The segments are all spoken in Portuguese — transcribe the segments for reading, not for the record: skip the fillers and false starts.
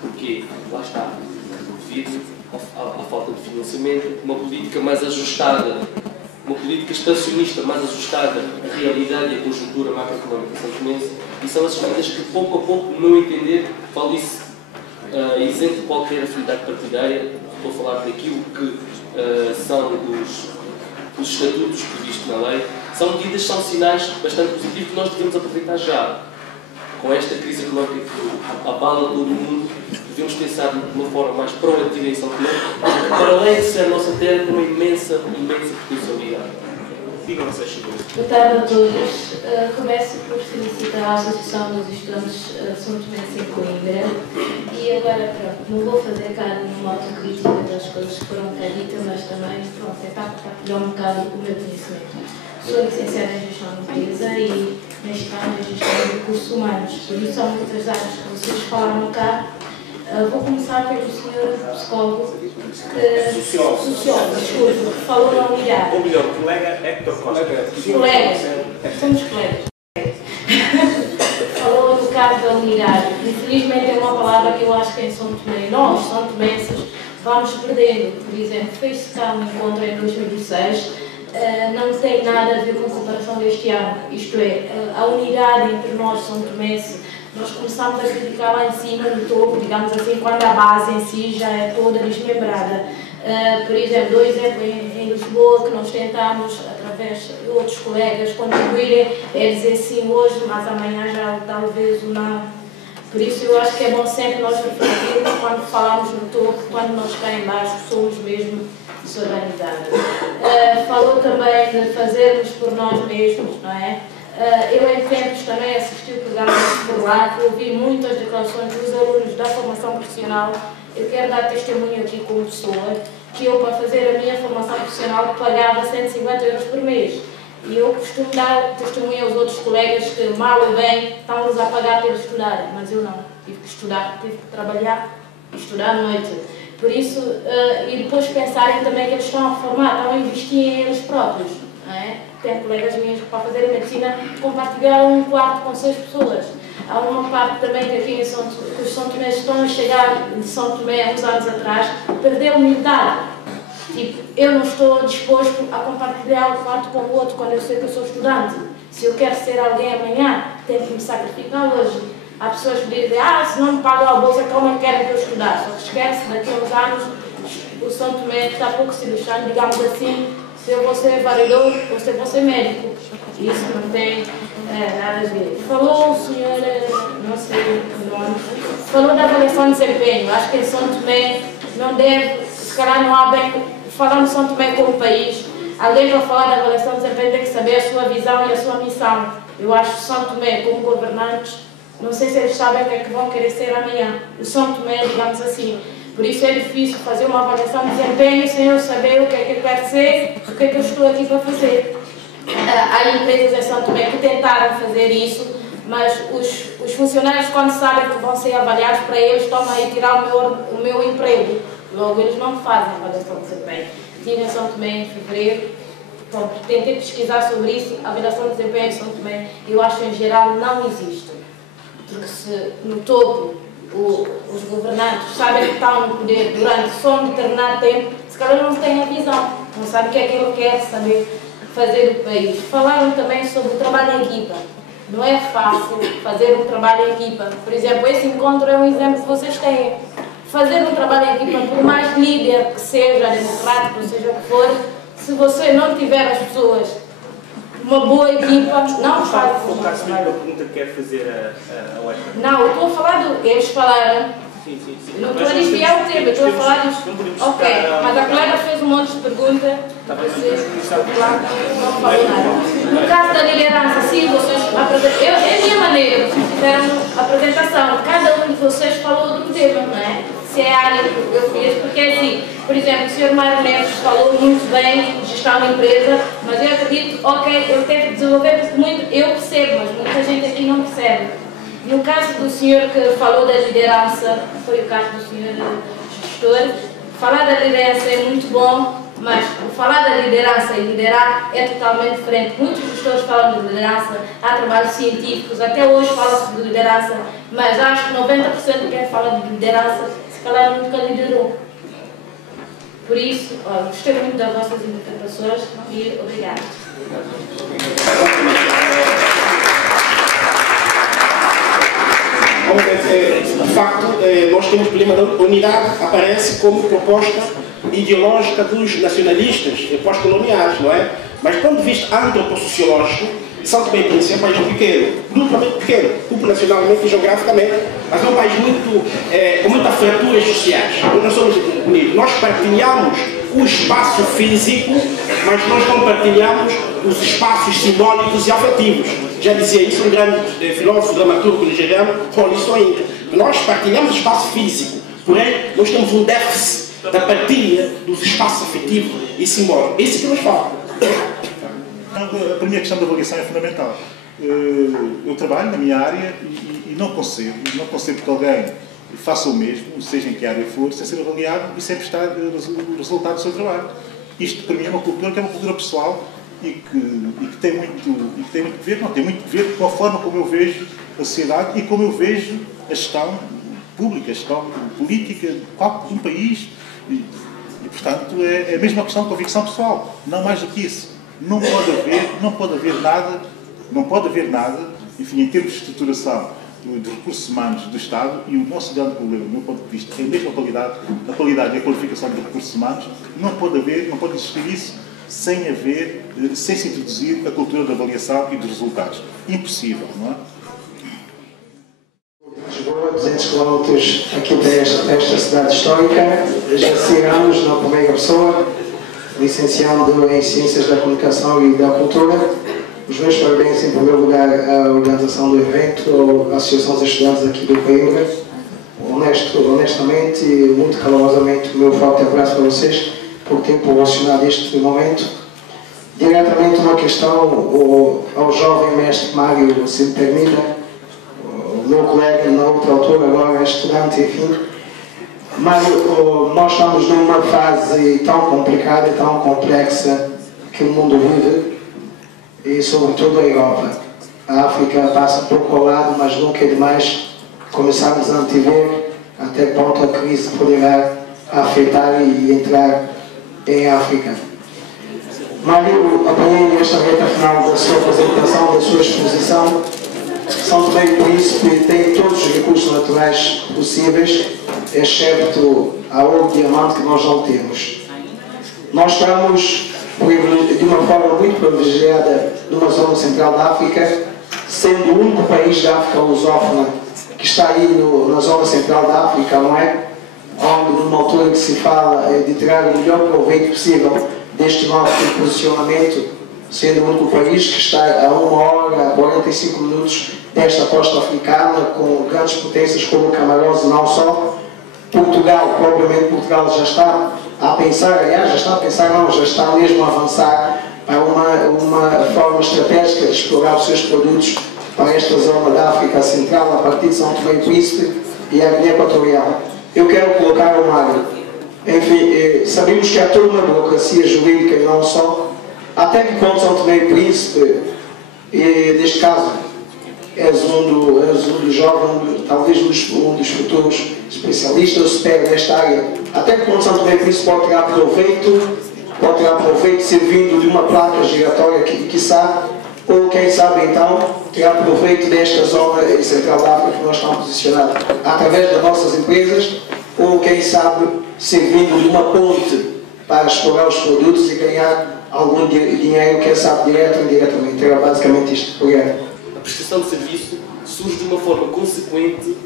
Porquê? Lá está, devido à falta de financiamento, uma política mais ajustada, uma política expansionista mais ajustada à realidade e à conjuntura macroeconómica santomense, e são essas medidas que, pouco a pouco, no meu entender, falo isso isento de qualquer afinidade partidária, estou a falar daquilo que são os estatutos previstos na lei, são medidas, são sinais bastante positivos que nós devemos aproveitar já. Com esta crise económica que abala todo o mundo, devemos pensar de uma forma mais proativa em São Tomé, porque para além de ser a nossa terra, tem uma imensa potencialidade. Digam vocês sobre isso. Boa tarde a todos. Começo por felicitar a Associação dos Estudantes São Tomenses em Coimbra. E agora, pronto, não vou fazer cá nenhuma autocrítica das coisas que foram cá ditas, mas também, pronto, é para partilhar um bocado o meu conhecimento. Sou licenciada em Gestão de Empresa e mestrada em Gestão de Recursos Humanos. Por isso, são muitas áreas que vocês falaram cá. Vou começar pelo senhor psicólogo, sociólogo, desculpe, que falou na unidade. Ou melhor, colega Héctor Costa. Colegas, somos colegas. Falou no caso da unidade. Infelizmente é uma palavra que eu acho que em São Tomé, nós, São Tomenses, vamos perdendo. Por exemplo, fez-se cá um encontro em 2006, não tem nada a ver com a comparação deste ano. Isto é, a unidade entre nós, São Tomenses, nós começamos a criticar lá em cima, no topo, digamos assim, quando a base em si já é toda desmembrada. Por exemplo, dou exemplo em Lisboa, que nós tentamos, através de outros colegas, contribuírem, é dizer sim hoje, mas amanhã já talvez o não. Por isso eu acho que é bom sempre nós refletirmos quando falamos no topo, quando nós cá em baixo somos mesmo desorganizados. Falou também de fazermos por nós mesmos, não é? Eu em tempos também assisti o programa por lá, que ouvi muitas declarações dos alunos da formação profissional. Eu quero dar testemunho aqui como pessoa, que eu para fazer a minha formação profissional pagava 150 euros por mês. E eu costumo dar testemunho aos outros colegas que mal ou bem estão-nos a pagar por estudar, mas eu não. Tive que estudar, tive que trabalhar e estudar à noite. Por isso, e depois pensarem também que eles estão a formar, estão a investir em eles próprios. Não é? Tem colegas meus que para fazer a medicina compartilharam um quarto com 6 pessoas. Há uma parte também que aqui que os São Tomé estão a chegar de São Tomé há uns anos atrás, perderam metade. Tipo, eu não estou disposto a compartilhar o quarto com o outro quando eu sei que eu sou estudante. Se eu quero ser alguém amanhã, tenho que me sacrificar hoje. Há pessoas que dizem, se não me pagam a bolsa, como é que querem que eu estudar? Só que esquece, daqui a uns anos, o São Tomé está pouco se lixando, digamos assim, se eu vou ser varredor ou se eu vou ser médico. Isso não tem nada a ver. Falou o senhor, não sei o nome, falou da avaliação de desempenho. Acho que em São Tomé não deve, se calhar não há bem, falando São Tomé como país, alguém para falar da avaliação de desempenho tem que saber a sua visão e a sua missão. Eu acho que São Tomé, como governantes, não sei se eles sabem o que é que vão querer ser amanhã. O São Tomé, digamos assim. Por isso é difícil fazer uma avaliação de desempenho sem eu saber o que é que eu quero ser, o que é que eu estou aqui para fazer. Há empresas em São Tomé que tentaram fazer isso, mas os funcionários, quando sabem que vão ser avaliados, para eles estão a ir tirar o meu emprego. Logo, eles não fazem avaliação de desempenho. Tive em São Tomé em fevereiro, então, tentei pesquisar sobre isso. A avaliação de desempenho em São Tomé, eu acho em geral, não existe. Porque se no topo os governantes sabem que estão no poder durante só um determinado tempo, se calhar não têm a visão, não sabem o que é que ele quer saber fazer do país. Falaram também sobre o trabalho em equipa. Não é fácil fazer um trabalho em equipa. Por exemplo, esse encontro é um exemplo que vocês têm. Fazer um trabalho em equipa, por mais líder que seja, democrático, seja o que for, se você não tiver as pessoas, uma boa equipa, não faz. Focar-se na pergunta que quer fazer a Web. Não, eu estou a falar do que eles falaram. Sim. Não estou a desviar o tempo, eu estou a falar dos. Ok, mas a colega fez um monte de perguntas. Vocês não falou nada. No caso da liderança, sim, vocês apresentaram. É a minha maneira, vocês fizeram a apresentação. Cada um de vocês falou do tema, não é? Se é a área que eu fiz, porque é assim, por exemplo, o Sr. Mário Neves falou muito bem de gestão de empresa, mas eu acredito, ok, ele teve que desenvolver muito, eu percebo, mas muita gente aqui não percebe. No caso do senhor que falou da liderança, foi o caso do senhor gestor, falar da liderança é muito bom, mas falar da liderança e liderar é totalmente diferente. Muitos gestores falam de liderança, há trabalhos científicos, até hoje fala-se de liderança, Mas acho que 90% de quem fala de liderança, se calhar nunca liderou. Por isso, gostei muito das vossas interpretações e obrigada. De facto, nós temos o problema da unidade, aparece como proposta ideológica dos nacionalistas pós-coloniais, não é? Mas do ponto de vista antropossociológico, São Tomé e Príncipe é um país muito pequeno, duplamente pequeno, populacionalmente e geograficamente, mas é um país com muitas fraturas sociais. Nós somos unidos. Nós partilhamos o espaço físico, mas nós não partilhamos os espaços simbólicos e afetivos. Já dizia isso um grande filósofo, dramaturgo nigeriano, Roli Soyinka. Nós partilhamos o espaço físico, porém nós temos um déficit da partilha dos espaços afetivos e simbólicos. Isso que nos falta. Para mim a questão da avaliação é fundamental. Eu trabalho na minha área e não concebo que alguém faça o mesmo, seja em que área for, sem ser avaliado e sem prestar o resultado do seu trabalho. Isto para mim é uma cultura que é uma cultura pessoal e que tem muito a ver, tem muito a ver com a forma como eu vejo a sociedade e como eu vejo a gestão pública, a gestão política de um país e portanto é a mesma questão de convicção pessoal, não mais do que isso. Não pode haver nada, enfim, em termos de estruturação de recursos humanos do Estado, e o nosso grande problema, do meu ponto de vista, é a mesma a qualidade e a qualificação de recursos humanos, não pode existir isso sem se introduzir a cultura da avaliação e dos resultados. Impossível, não é? Lisboa, 200 km aqui desta cidade histórica, já 6 anos na primeira pessoa, licenciando em Ciências da Comunicação e da Cultura. Os meus parabéns, em primeiro lugar, à organização do evento, à Associação dos Estudantes aqui do Coimbra. Honestamente e muito calorosamente, o meu forte abraço para vocês por terem proporcionado este momento. Diretamente uma questão ao jovem mestre Mário, se me permita, o meu colega na outra altura, agora é estudante, enfim. Mário, nós estamos numa fase tão complicada e tão complexa que o mundo vive, e sobretudo a Europa. A África passa um pouco ao lado, mas nunca é demais começarmos a antever até que ponto a crise poderá afetar e entrar em África. Mário, apanhei nesta reta final da sua apresentação, da sua exposição. São Tomé e Príncipe tem todos os recursos naturais possíveis, excepto a ouro e diamante que nós não temos. Nós estamos, de uma forma muito privilegiada, numa zona central da África, sendo o único país da África lusófona que está aí na zona central da África, não é? Onde, numa altura que se fala de tirar o melhor proveito possível deste nosso posicionamento, sendo o único país que está a 1 hora, 45 minutos desta costa africana, com grandes potências como Camarões e não só. Portugal, propriamente Portugal, já está a pensar, aliás, já está mesmo a avançar para uma forma estratégica de explorar os seus produtos para esta zona da África Central, a partir de São Tomé e Príncipe e a Guiné Equatorial. Eu quero colocar o Mário. Enfim, sabemos que há toda uma burocracia jurídica e não só. Até que ponto São Tomé e Príncipe, neste caso, és um dos jovens, talvez um dos futuros especialistas, eu espero, nesta área. Até que ponto São Tomé e Príncipe pode tirar proveito servindo de uma placa giratória quiçá, ou quem sabe então tirar proveito desta zona central da África que nós estamos posicionados através das nossas empresas, ou quem sabe servindo de uma ponte para explorar os produtos e ganhar algum dinheiro, quem sabe direto ou indiretamente. Era basicamente isto. Obrigado. A prestação de serviço surge de uma forma consequente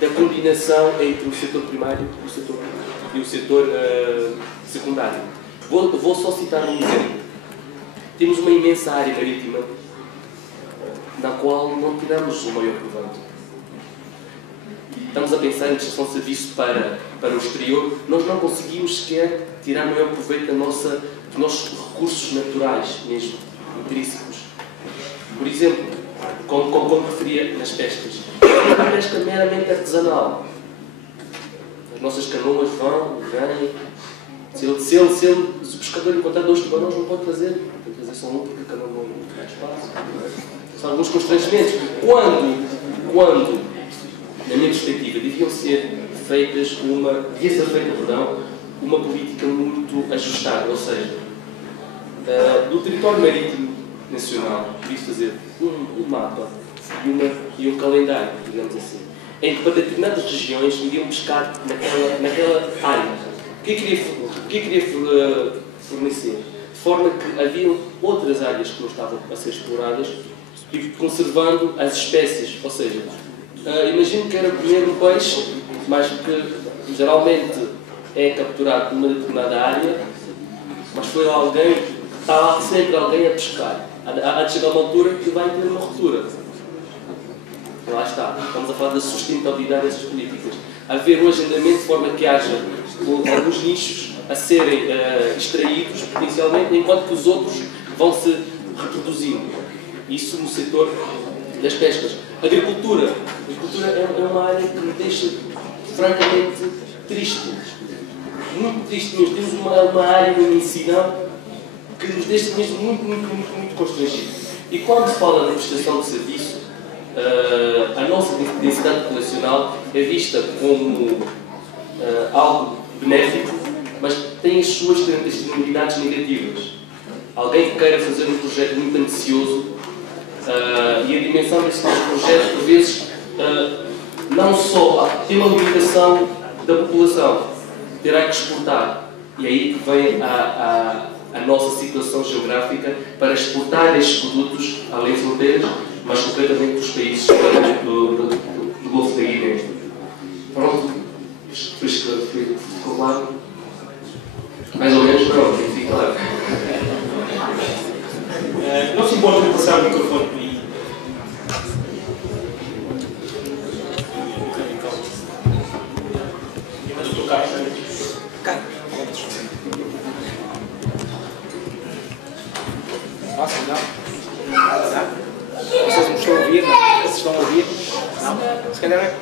da combinação entre o setor primário e o setor secundário. Vou só citar um exemplo. Temos uma imensa área marítima na qual não tiramos o maior proveito. Estamos a pensar em prestação de serviço para o exterior, nós não conseguimos sequer tirar o maior proveito dos nossos recursos naturais, mesmo, intrínsecos. Por exemplo, como referia nas pescas, é uma pesca meramente artesanal. As nossas canoas vêm. Se o pescador encontrar 2 tubarões, não pode trazer. Tem que trazer só um, porque a canoa não tem espaço. São alguns constrangimentos. Quando na minha perspectiva, devia ser feita uma política muito ajustada, ou seja, do território marítimo nacional, devia fazer um mapa e um calendário, digamos assim, em que para determinadas regiões iriam pescar naquela área. O que queria fornecer? De forma que haviam outras áreas que não estavam a ser exploradas e conservando as espécies, ou seja, imagino que era comer um peixe, mas que geralmente é capturado numa determinada área, mas foi alguém, está sempre alguém a pescar. Há de chegar uma altura que vai ter uma ruptura. Lá está, estamos a falar da sustentabilidade dessas políticas. Haver um agendamento de forma que haja alguns nichos a serem extraídos potencialmente, enquanto que os outros vão se reproduzindo. Isso no setor das pescas. A agricultura é uma área que me deixa francamente triste. Muito triste mesmo. Temos uma área de ensino que nos deixa mesmo muito constrangido. E quando se fala na prestação de serviço, a nossa densidade populacional é vista como algo benéfico, mas tem as suas externalidades negativas. Alguém que queira fazer um projeto muito ambicioso e a dimensão desse projeto, por vezes, não só tem uma limitação da população, terá que exportar. E aí que vem a nossa situação geográfica para exportar estes produtos além de fronteiras, mas concretamente dos países do Golfo da Guiné. Pronto, ficou claro? Mais ou menos, não, tem que ficar claro. Não se importa passar o microfone por aí. Vamos tocar. Nossa, não. Vocês não estão a ouvir? Vocês estão a ouvir? Não? Se calhar é.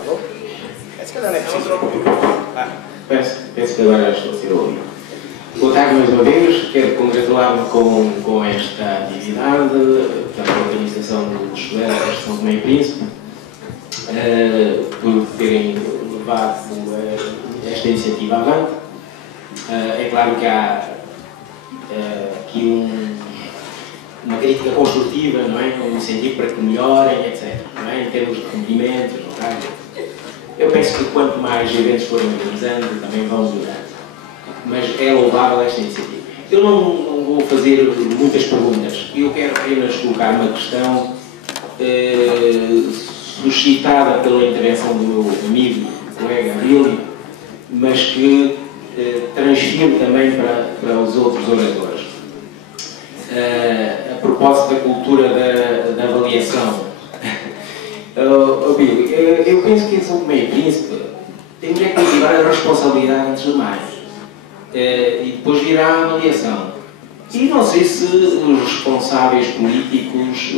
Alô? Se calhar é preciso. Penso que agora estou a ser ouvido. Boa tarde mais uma vez. Quero congratular-me com esta atividade, pela organização dos estudantes de São Tomé e Príncipe, por terem levado esta iniciativa avante. É claro que há aqui uma crítica construtiva, não é? Um incentivo para que melhorem, etc. Não é? Em termos de cumprimentos, não é? Eu penso que quanto mais eventos forem organizando, também vão melhorar. Mas é louvável esta iniciativa. Eu não vou fazer muitas perguntas. Eu quero apenas colocar uma questão suscitada pela intervenção do meu amigo, colega Billy, mas que transfiro também para os outros oradores. A propósito da cultura da avaliação. Billy, eu penso que em São Tomé e Príncipe temos que cultivar a responsabilidade antes de mais. E depois virá a avaliação. E não sei se os responsáveis políticos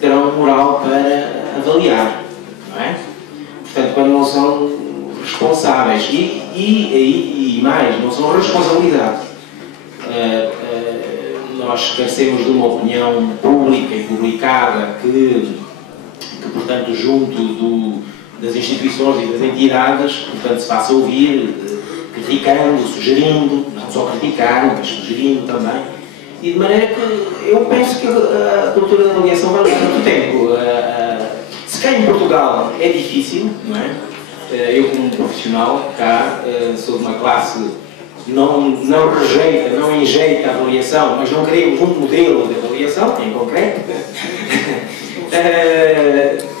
terão moral para avaliar, não é? Portanto, quando não são responsáveis e mais, não são responsabilidades. Nós carecemos de uma opinião pública e publicada que portanto, junto das instituições e das entidades, portanto, se faça ouvir, criticando, sugerindo, não só criticando, mas sugerindo também. E de maneira que eu penso que a cultura da avaliação vai levar muito tempo. Se cá em Portugal é difícil, não é? Eu como profissional cá sou de uma classe não rejeita, não enjeita a avaliação, mas não queremos um modelo de avaliação, em concreto.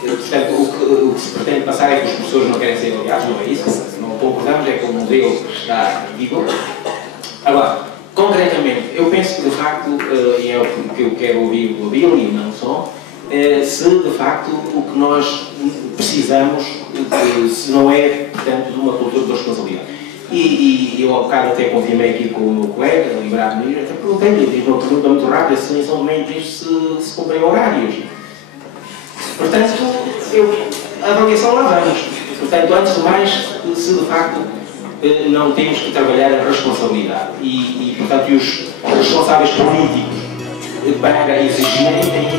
Portanto, o que se pretende passar é que os professores não querem ser avaliados, não é isso? Não concordamos, é que o modelo está em vigor. Agora, concretamente, eu penso que de facto, e é o que eu quero ouvir do Abílio e não só, se de facto o que nós precisamos, se não é, portanto, de uma cultura de responsabilidade. E eu ao bocado até confirmei aqui com o meu colega, Liberado Mir, até perguntei-lhe, fiz uma pergunta muito rápida, se em São Tomé se cumprem horários. Portanto, a avaliação lá vamos. Portanto, antes de mais, se de facto não temos que trabalhar a responsabilidade e portanto, os responsáveis políticos para exigirem têm que